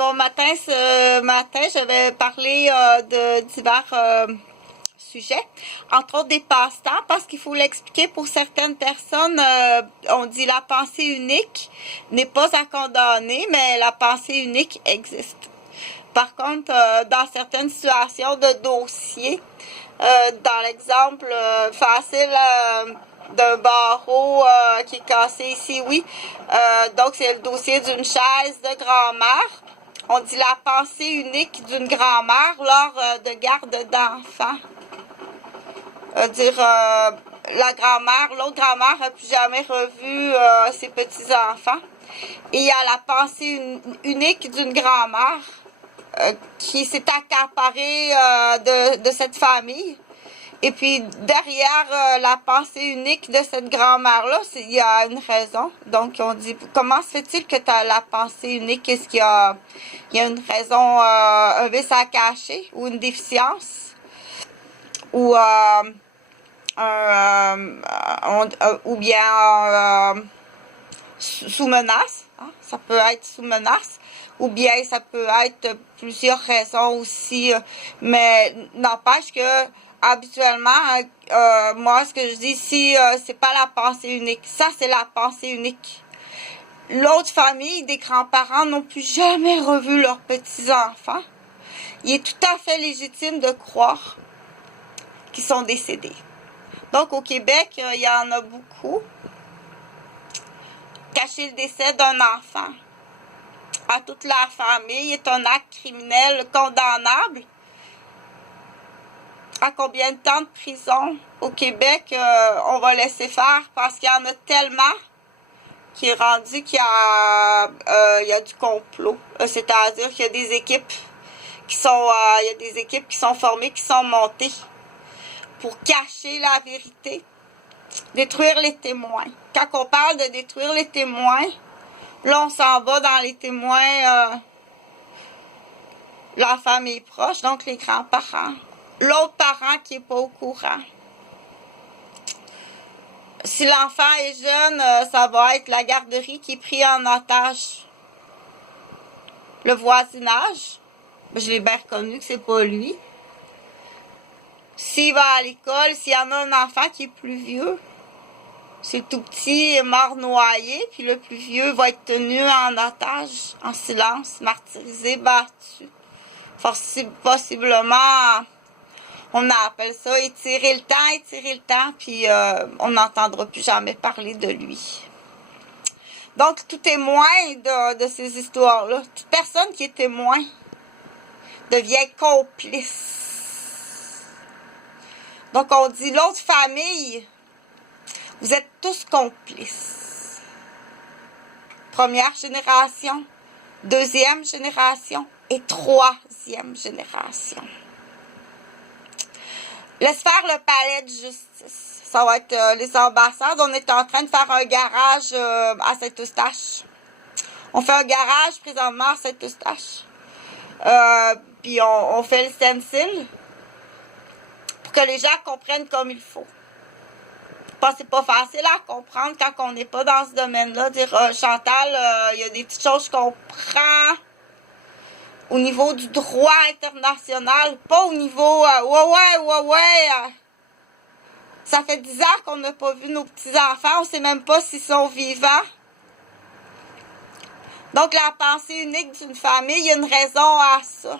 bon matin, ce matin, je vais parler de divers sujets, entre autres des passe-temps, parce qu'il faut l'expliquer pour certaines personnes. On dit la pensée unique n'est pas à condamner, mais la pensée unique existe. Par contre, dans certaines situations de dossier, dans l'exemple facile d'un barreau qui est cassé ici, oui. Donc, c'est le dossier d'une chaise de grand-mère. On dit la pensée unique d'une grand-mère lors de garde d'enfants. La grand-mère, l'autre grand-mère n'a plus jamais revu ses petits-enfants. Et il y a la pensée unique d'une grand-mère qui s'est accaparée de cette famille. Et puis, derrière la pensée unique de cette grand-mère-là, il y a une raison. Donc, on dit, comment se fait-il que tu as la pensée unique? Est-ce qu'il y a une raison, un vice à cacher ou une déficience? Ou, ou bien sous menace. Hein? Ça peut être sous menace. Ou bien ça peut être plusieurs raisons aussi. Mais n'empêche que habituellement, moi, ce que je dis ici, c'est pas la pensée unique. Ça, c'est la pensée unique. L'autre famille des grands-parents n'ont plus jamais revu leurs petits-enfants. Il est tout à fait légitime de croire qu'ils sont décédés. Donc, au Québec, il y en a beaucoup. Cacher le décès d'un enfant à toute la famille est un acte criminel condamnable. À combien de temps de prison au Québec on va laisser faire parce qu'il y en a tellement qui est rendu qu'il y a du complot. C'est-à-dire qu'il y a des équipes qui sont formées, qui sont montées pour cacher la vérité, détruire les témoins. Quand on parle de détruire les témoins, là on s'en va dans les témoins, la famille proche, donc les grands-parents. L'autre parent qui n'est pas au courant. Si l'enfant est jeune, ça va être la garderie qui est prise en otage. Le voisinage, je l'ai bien reconnu que c'est pas lui. S'il va à l'école, s'il y en a un enfant qui est plus vieux, c'est le tout petit est mort noyé, puis le plus vieux va être tenu en otage, en silence, martyrisé, battu. Possiblement, on appelle ça étirer le temps, puis on n'entendra plus jamais parler de lui. Donc, tout témoin de ces histoires-là, toute personne qui est témoin devient complice. Donc, on dit l'autre famille, vous êtes tous complices. Première génération, deuxième génération et troisième génération. Laisse faire le palais de justice. Ça va être les ambassades. On est en train de faire un garage à Saint-Eustache. On fait un garage présentement à Saint-Eustache. Puis on fait le stencil pour que les gens comprennent comme il faut. C'est pas facile à comprendre quand on n'est pas dans ce domaine-là. Dire Chantal, il y a des petites choses que je comprends au niveau du droit international, pas au niveau ça fait 10 ans qu'on n'a pas vu nos petits-enfants, on sait même pas s'ils sont vivants. Donc, la pensée unique d'une famille, il y a une raison à ça.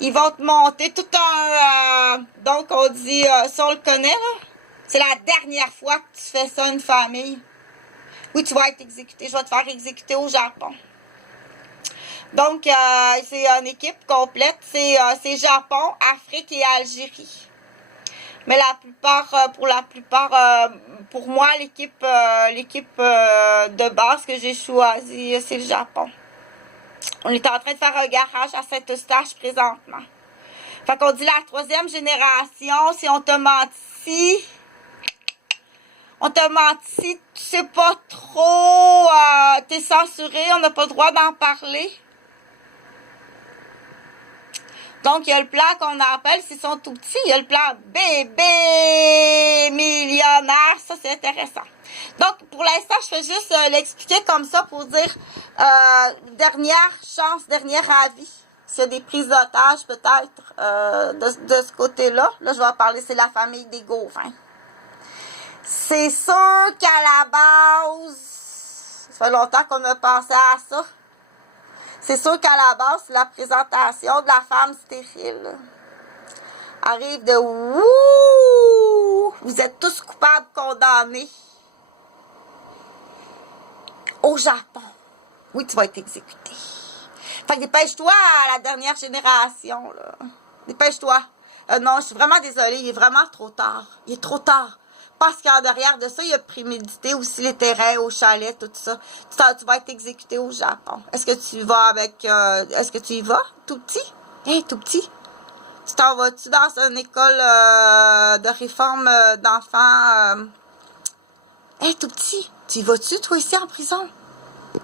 Ils vont te monter tout un... donc, on dit, si on le connaît, là, c'est la dernière fois que tu fais ça à une famille. Oui, tu vas être exécuté. Je vais te faire exécuter au Japon. Donc, c'est une équipe complète. C'est Japon, Afrique et Algérie. Mais pour moi, l'équipe de base que j'ai choisie, c'est le Japon. On est en train de faire un garage à Saint-Eustache présentement. Fait qu'on dit la troisième génération, si on te mentit, tu sais pas trop, t'es censuré, on n'a pas le droit d'en parler. Donc, il y a le plan qu'on appelle, s'ils sont tout petits, il y a le plan bébé millionnaire. Ça, c'est intéressant. Donc, pour l'instant, je fais juste l'expliquer comme ça pour dire dernière chance, dernier avis. S'il y a des prises d'otages, peut-être, de ce côté-là. Là, je vais en parler, c'est la famille des Gauvin. C'est sûr qu'à la base, ça fait longtemps qu'on a pensé à ça. C'est sûr qu'à la base, la présentation de la femme stérile arrive de « Wouh! Vous êtes tous coupables, condamnés. » Au Japon. Oui, tu vas être exécuté. Fait que dépêche-toi à la dernière génération, là. Dépêche-toi. Non, je suis vraiment désolée, il est vraiment trop tard. Il est trop tard. Parce qu'en derrière de ça, il a prémédité aussi les terrains au chalet, tout ça. Tu vas être exécuté au Japon. Est-ce que tu vas avec... est-ce que tu y vas, tout petit? Hein, tout petit? Tu t'en vas-tu dans une école de réforme d'enfants? Hein, tout petit? Tu y vas-tu, toi, ici, en prison?